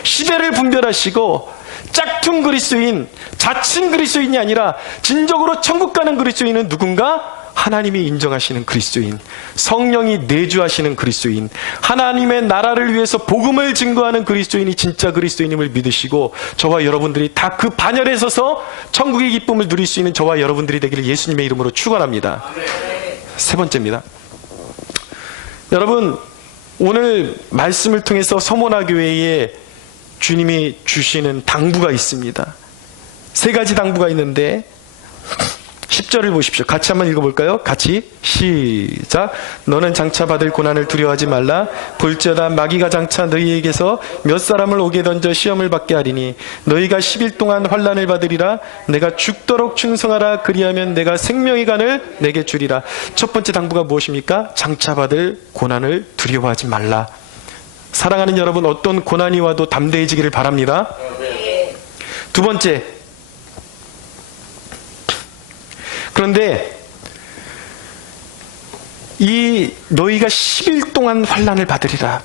시대를 분별하시고 짝퉁 그리스도인, 자칭 그리스도인이 아니라 진정으로 천국 가는 그리스도인은 누군가? 하나님이 인정하시는 그리스도인, 성령이 내주하시는 그리스도인, 하나님의 나라를 위해서 복음을 증거하는 그리스도인이 진짜 그리스도인임을 믿으시고 저와 여러분들이 다 그 반열에 서서 천국의 기쁨을 누릴 수 있는 저와 여러분들이 되기를 예수님의 이름으로 축원합니다. 세 번째입니다. 여러분, 오늘 말씀을 통해서 서모나 교회에 주님이 주시는 당부가 있습니다. 세 가지 당부가 있는데 10절을 보십시오. 같이 한번 읽어볼까요? 같이 시작. 너는 장차 받을 고난을 두려워하지 말라. 볼지어다 마귀가 장차 너희에게서 몇 사람을 오게 던져 시험을 받게 하리니 너희가 10일 동안 환난을 받으리라. 내가 죽도록 충성하라. 그리하면 내가 생명의 간을 내게 주리라. 첫 번째 당부가 무엇입니까? 장차 받을 고난을 두려워하지 말라. 사랑하는 여러분, 어떤 고난이 와도 담대해지기를 바랍니다. 두 번째, 그런데 이 너희가 10일 동안 환난을 받으리라.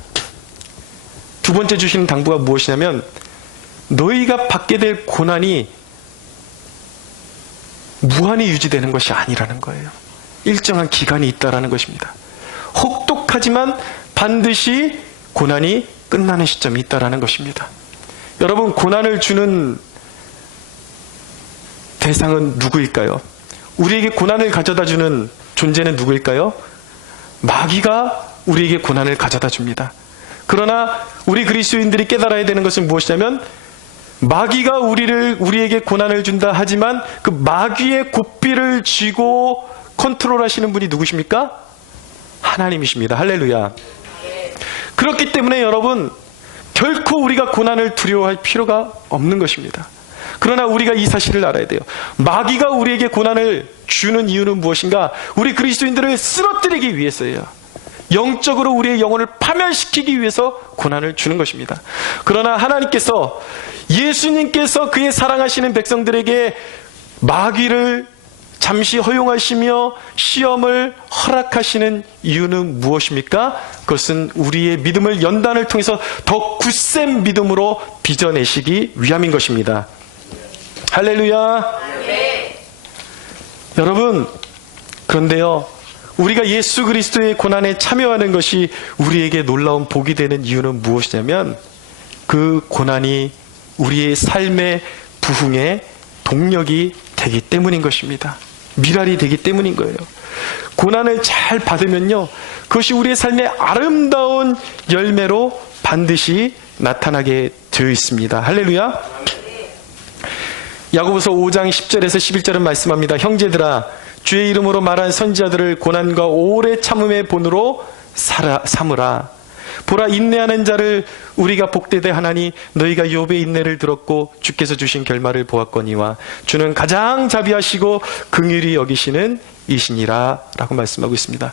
두 번째 주시는 당부가 무엇이냐면 너희가 받게 될 고난이 무한히 유지되는 것이 아니라는 거예요. 일정한 기간이 있다라는 것입니다. 혹독하지만 반드시 고난이 끝나는 시점이 있다라는 것입니다. 여러분, 고난을 주는 대상은 누구일까요? 우리에게 고난을 가져다 주는 존재는 누구일까요? 마귀가 우리에게 고난을 가져다 줍니다. 그러나 우리 그리스도인들이 깨달아야 되는 것은 무엇이냐면 마귀가 우리에게 고난을 준다 하지만 그 마귀의 고삐를 쥐고 컨트롤 하시는 분이 누구십니까? 하나님이십니다. 할렐루야. 그렇기 때문에 여러분, 결코 우리가 고난을 두려워할 필요가 없는 것입니다. 그러나 우리가 이 사실을 알아야 돼요. 마귀가 우리에게 고난을 주는 이유는 무엇인가? 우리 그리스도인들을 쓰러뜨리기 위해서예요. 영적으로 우리의 영혼을 파멸시키기 위해서 고난을 주는 것입니다. 그러나 하나님께서, 예수님께서 그의 사랑하시는 백성들에게 마귀를 잠시 허용하시며 시험을 허락하시는 이유는 무엇입니까? 그것은 우리의 믿음을 연단을 통해서 더 굳센 믿음으로 빚어내시기 위함인 것입니다. 할렐루야. 네. 여러분, 그런데요, 우리가 예수 그리스도의 고난에 참여하는 것이 우리에게 놀라운 복이 되는 이유는 무엇이냐면, 그 고난이 우리의 삶의 부흥의 동력이 되기 때문인 것입니다. 미랄이 되기 때문인 거예요. 고난을 잘 받으면요, 그것이 우리의 삶의 아름다운 열매로 반드시 나타나게 되어 있습니다. 할렐루야. 야고보서 5장 10절에서 11절은 말씀합니다. 형제들아, 주의 이름으로 말한 선지자들을 고난과 오래 참음의 본으로 삼으라. 보라, 인내하는 자를 우리가 복되되 하나니 너희가 욥의 인내를 들었고 주께서 주신 결말을 보았거니와 주는 가장 자비하시고 긍휼히 여기시는 이시니라 라고 말씀하고 있습니다.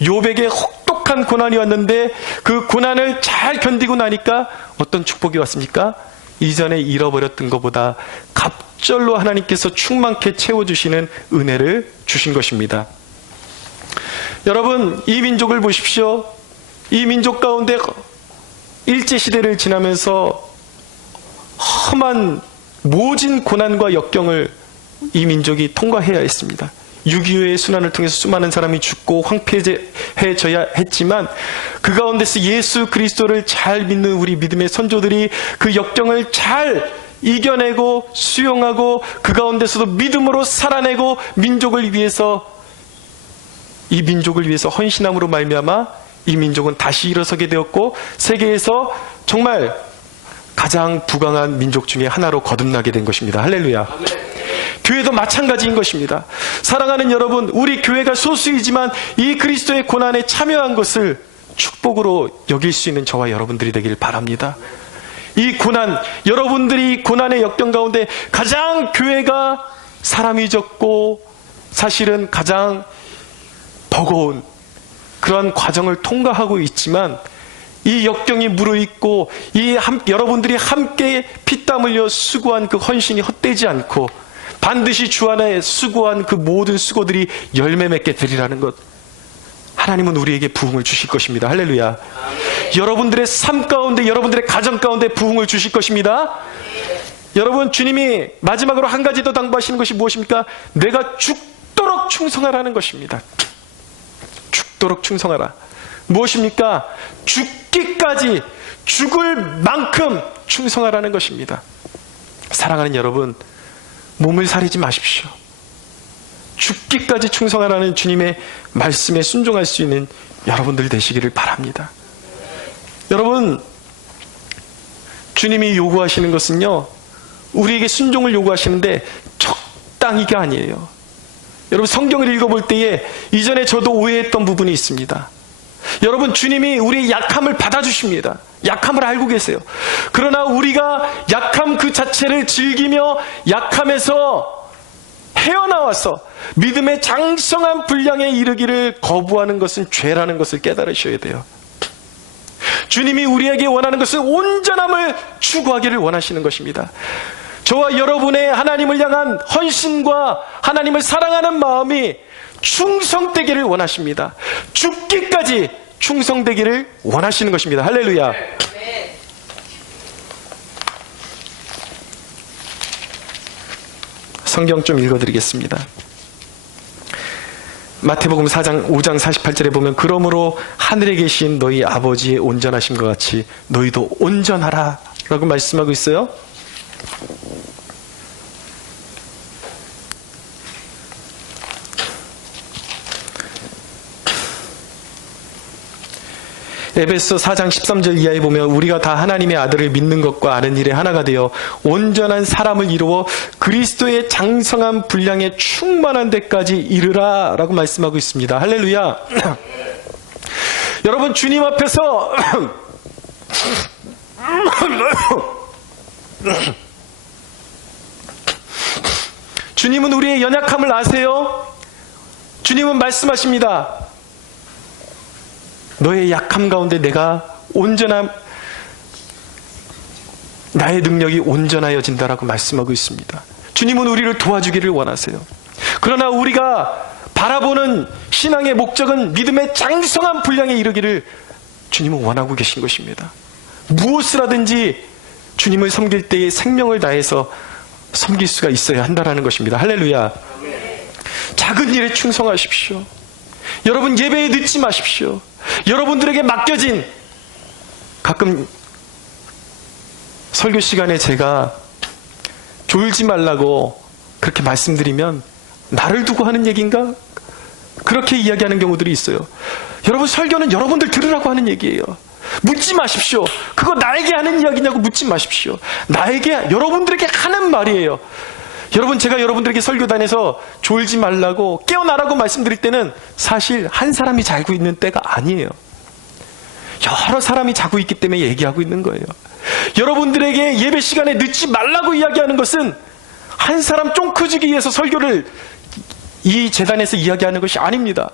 욥에게 혹독한 고난이 왔는데 그 고난을 잘 견디고 나니까 어떤 축복이 왔습니까? 이전에 잃어버렸던 것보다 갑절로 하나님께서 충만케 채워주시는 은혜를 주신 것입니다. 여러분, 이 민족을 보십시오. 이 민족 가운데 일제시대를 지나면서 험한 모진 고난과 역경을 이 민족이 통과해야 했습니다. 6.25의 순환을 통해서 수많은 사람이 죽고 황폐해져야 했지만 그 가운데서 예수 그리스도를 잘 믿는 우리 믿음의 선조들이 그 역경을 잘 이겨내고 수용하고 그 가운데서도 믿음으로 살아내고 이 민족을 위해서 헌신함으로 말미암아 이 민족은 다시 일어서게 되었고 세계에서 정말 가장 부강한 민족 중에 하나로 거듭나게 된 것입니다. 할렐루야. 교회도 마찬가지인 것입니다. 사랑하는 여러분, 우리 교회가 소수이지만 이 그리스도의 고난에 참여한 것을 축복으로 여길 수 있는 저와 여러분들이 되길 바랍니다. 이 고난, 여러분들이 고난의 역경 가운데 가장 교회가 사람이 적고 사실은 가장 버거운 그런 과정을 통과하고 있지만 이 역경이 무르익고 여러분들이 함께 피땀 흘려 수고한 그 헌신이 헛되지 않고 반드시 주 안에 수고한 그 모든 수고들이 열매 맺게 되리라는 것, 하나님은 우리에게 부흥을 주실 것입니다. 할렐루야. 여러분들의 삶 가운데, 여러분들의 가정 가운데 부흥을 주실 것입니다. 여러분, 주님이 마지막으로 한 가지 더 당부하시는 것이 무엇입니까? 내가 죽도록 충성하라는 것입니다. 죽도록 충성하라. 무엇입니까? 죽기까지, 죽을 만큼 충성하라는 것입니다. 사랑하는 여러분, 몸을 사리지 마십시오. 죽기까지 충성하라는 주님의 말씀에 순종할 수 있는 여러분들 되시기를 바랍니다. 여러분, 주님이 요구하시는 것은요, 우리에게 순종을 요구하시는데 적당히가 아니에요. 여러분, 성경을 읽어볼 때에 이전에 저도 오해했던 부분이 있습니다. 여러분, 주님이 우리의 약함을 받아주십니다. 약함을 알고 계세요. 그러나 우리가 약함 그 자체를 즐기며 약함에서 헤어나와서 믿음의 장성한 분량에 이르기를 거부하는 것은 죄라는 것을 깨달으셔야 돼요. 주님이 우리에게 원하는 것은 온전함을 추구하기를 원하시는 것입니다. 저와 여러분의 하나님을 향한 헌신과 하나님을 사랑하는 마음이 충성되기를 원하십니다. 죽기까지 충성되기를 원하시는 것입니다. 할렐루야. 성경 좀 읽어드리겠습니다. 마태복음 5장 48절에 보면 그러므로 하늘에 계신 너희 아버지의 온전하심과 같이 너희도 온전하라 라고 말씀하고 있어요. 에베소 4장 13절 이하에 보면 우리가 다 하나님의 아들을 믿는 것과 아는 일에 하나가 되어 온전한 사람을 이루어 그리스도의 장성한 분량에 충만한 데까지 이르라 라고 말씀하고 있습니다. 할렐루야. 여러분, 주님 앞에서 주님은 우리의 연약함을 아세요? 주님은 말씀하십니다. 너의 약함 가운데 내가 나의 능력이 온전하여진다라고 말씀하고 있습니다. 주님은 우리를 도와주기를 원하세요. 그러나 우리가 바라보는 신앙의 목적은 믿음의 장성한 분량에 이르기를 주님은 원하고 계신 것입니다. 무엇을 하든지 주님을 섬길 때에 생명을 다해서 섬길 수가 있어야 한다는 것입니다. 할렐루야. 작은 일에 충성하십시오. 여러분, 예배에 늦지 마십시오. 여러분들에게 맡겨진, 가끔 설교 시간에 제가 졸지 말라고 그렇게 말씀드리면 나를 두고 하는 얘기인가? 그렇게 이야기하는 경우들이 있어요. 여러분, 설교는 여러분들 들으라고 하는 얘기예요. 묻지 마십시오. 그거 나에게 하는 이야기냐고 묻지 마십시오. 여러분들에게 하는 말이에요. 여러분, 제가 여러분들에게 설교단에서 졸지 말라고, 깨어나라고 말씀드릴 때는 사실 한 사람이 자고 있는 때가 아니에요. 여러 사람이 자고 있기 때문에 얘기하고 있는 거예요. 여러분들에게 예배 시간에 늦지 말라고 이야기하는 것은 한 사람 쫑크주기 위해서 설교를 이 재단에서 이야기하는 것이 아닙니다.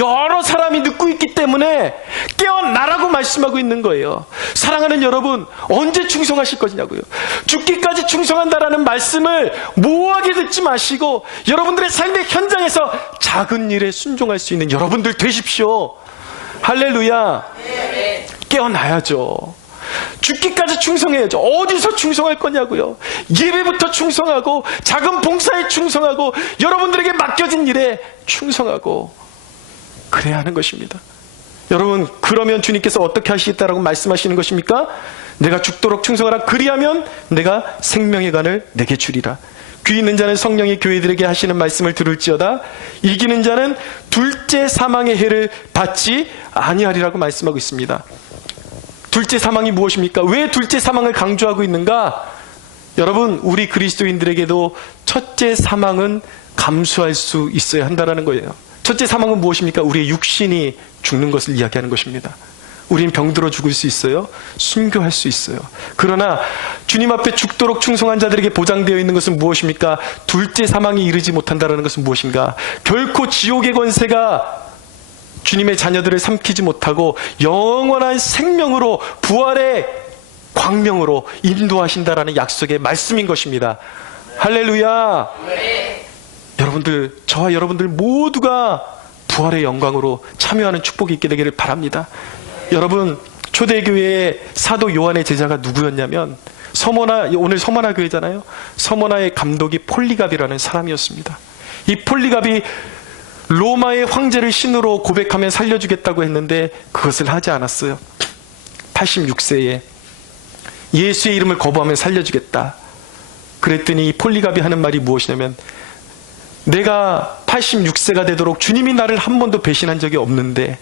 여러 사람이 듣고 있기 때문에 깨어나라고 말씀하고 있는 거예요. 사랑하는 여러분, 언제 충성하실 것이냐고요. 죽기까지 충성한다라는 말씀을 모호하게 듣지 마시고 여러분들의 삶의 현장에서 작은 일에 순종할 수 있는 여러분들 되십시오. 할렐루야. 깨어나야죠. 죽기까지 충성해야죠. 어디서 충성할 거냐고요. 예배부터 충성하고, 작은 봉사에 충성하고, 여러분들에게 맡겨진 일에 충성하고, 그래야 하는 것입니다. 여러분, 그러면 주님께서 어떻게 하시겠다라고 말씀하시는 것입니까? 내가 죽도록 충성하라. 그리하면 내가 생명의 간을 내게 주리라. 귀 있는 자는 성령이 교회들에게 하시는 말씀을 들을지어다. 이기는 자는 둘째 사망의 해를 받지 아니하리라고 말씀하고 있습니다. 둘째 사망이 무엇입니까? 왜 둘째 사망을 강조하고 있는가? 여러분, 우리 그리스도인들에게도 첫째 사망은 감수할 수 있어야 한다는 거예요. 첫째 사망은 무엇입니까? 우리의 육신이 죽는 것을 이야기하는 것입니다. 우린 병들어 죽을 수 있어요. 순교할 수 있어요. 그러나 주님 앞에 죽도록 충성한 자들에게 보장되어 있는 것은 무엇입니까? 둘째 사망이 이르지 못한다는 것은 무엇인가? 결코 지옥의 권세가 주님의 자녀들을 삼키지 못하고 영원한 생명으로, 부활의 광명으로 인도하신다라는 약속의 말씀인 것입니다. 할렐루야. 여러분들, 저와 여러분들 모두가 부활의 영광으로 참여하는 축복이 있게 되기를 바랍니다. 여러분, 초대교회의 사도 요한의 제자가 누구였냐면 오늘 서머나 교회잖아요. 서머나의 감독이 폴리갑이라는 사람이었습니다. 이 폴리갑이 로마의 황제를 신으로 고백하면 살려주겠다고 했는데 그것을 하지 않았어요. 86세에 예수의 이름을 거부하면 살려주겠다. 그랬더니 폴리갑이 하는 말이 무엇이냐면, 내가 86세가 되도록 주님이 나를 한 번도 배신한 적이 없는데,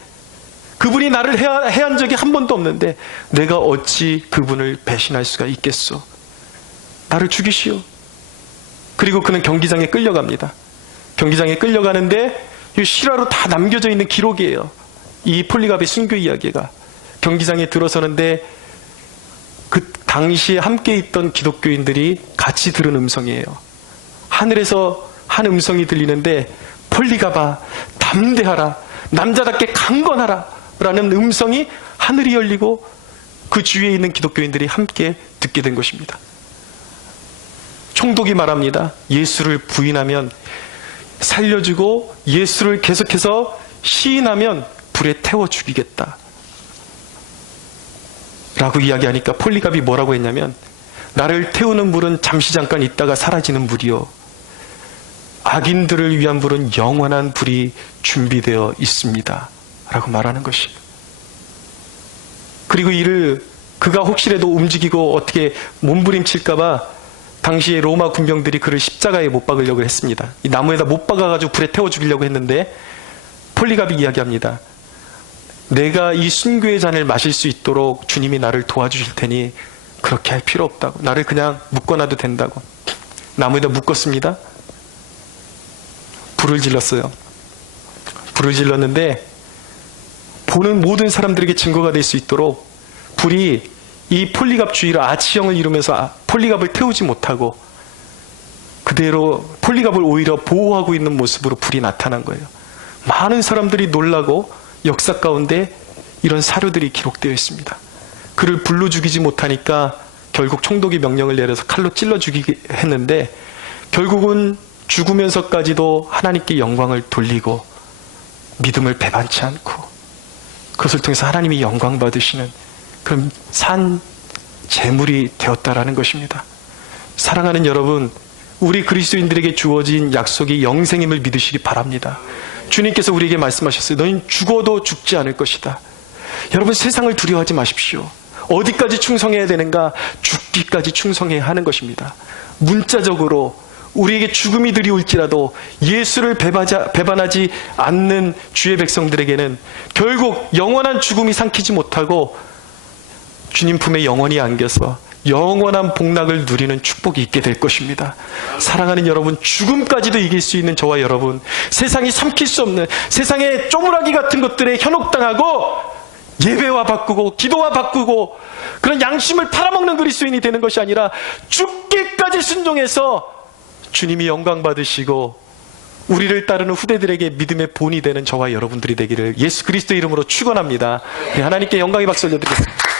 그분이 나를 해한 적이 한 번도 없는데 내가 어찌 그분을 배신할 수가 있겠소. 나를 죽이시오. 그리고 그는 경기장에 끌려갑니다. 경기장에 끌려가는데 이 실화로 다 남겨져 있는 기록이에요. 이 폴리갑의 순교 이야기가. 경기장에 들어서는데 그 당시에 함께 있던 기독교인들이 같이 들은 음성이에요. 하늘에서 한 음성이 들리는데, 폴리갑아, 담대하라, 남자답게 강건하라 라는 음성이 하늘이 열리고 그 주위에 있는 기독교인들이 함께 듣게 된 것입니다. 총독이 말합니다. 예수를 부인하면 살려주고 예수를 계속해서 시인하면 불에 태워 죽이겠다 라고 이야기하니까 폴리갑이 뭐라고 했냐면, 나를 태우는 불은 잠시 잠깐 있다가 사라지는 불이요, 악인들을 위한 불은 영원한 불이 준비되어 있습니다 라고 말하는 것이에요. 그리고 그가 혹시라도 움직이고 어떻게 몸부림칠까봐 당시에 로마 군병들이 그를 십자가에 못 박으려고 했습니다. 이 나무에다 못 박아가지고 불에 태워 죽이려고 했는데 폴리갑이 이야기합니다. 내가 이 순교의 잔을 마실 수 있도록 주님이 나를 도와주실 테니 그렇게 할 필요 없다고. 나를 그냥 묶어놔도 된다고. 나무에다 묶었습니다. 불을 질렀어요. 불을 질렀는데 보는 모든 사람들에게 증거가 될 수 있도록 불이 이 폴리갑 주위로 아치형을 이루면서 폴리갑을 태우지 못하고 그대로 폴리갑을 오히려 보호하고 있는 모습으로 불이 나타난 거예요. 많은 사람들이 놀라고 역사 가운데 이런 사료들이 기록되어 있습니다. 그를 불로 죽이지 못하니까 결국 총독이 명령을 내려서 칼로 찔러 죽이게 했는데 결국은 죽으면서까지도 하나님께 영광을 돌리고 믿음을 배반치 않고 그것을 통해서 하나님이 영광 받으시는 그런 산 제물이 되었다라는 것입니다. 사랑하는 여러분, 우리 그리스도인들에게 주어진 약속이 영생임을 믿으시기 바랍니다. 주님께서 우리에게 말씀하셨어요. 너희는 죽어도 죽지 않을 것이다. 여러분, 세상을 두려워하지 마십시오. 어디까지 충성해야 되는가? 죽기까지 충성해야 하는 것입니다. 문자적으로 우리에게 죽음이 들이올지라도 예수를 배반하지 않는 주의 백성들에게는 결국 영원한 죽음이 삼키지 못하고 주님 품에 영원히 안겨서 영원한 복락을 누리는 축복이 있게 될 것입니다. 사랑하는 여러분, 죽음까지도 이길 수 있는 저와 여러분, 세상이 삼킬 수 없는 세상의 쪼무라기 같은 것들에 현혹당하고 예배와 바꾸고 기도와 바꾸고 그런 양심을 팔아먹는 그리스도인이 되는 것이 아니라 죽기까지 순종해서 주님이 영광 받으시고 우리를 따르는 후대들에게 믿음의 본이 되는 저와 여러분들이 되기를 예수 그리스도 이름으로 축원합니다. 하나님께 영광의 박수 올려드리겠습니다.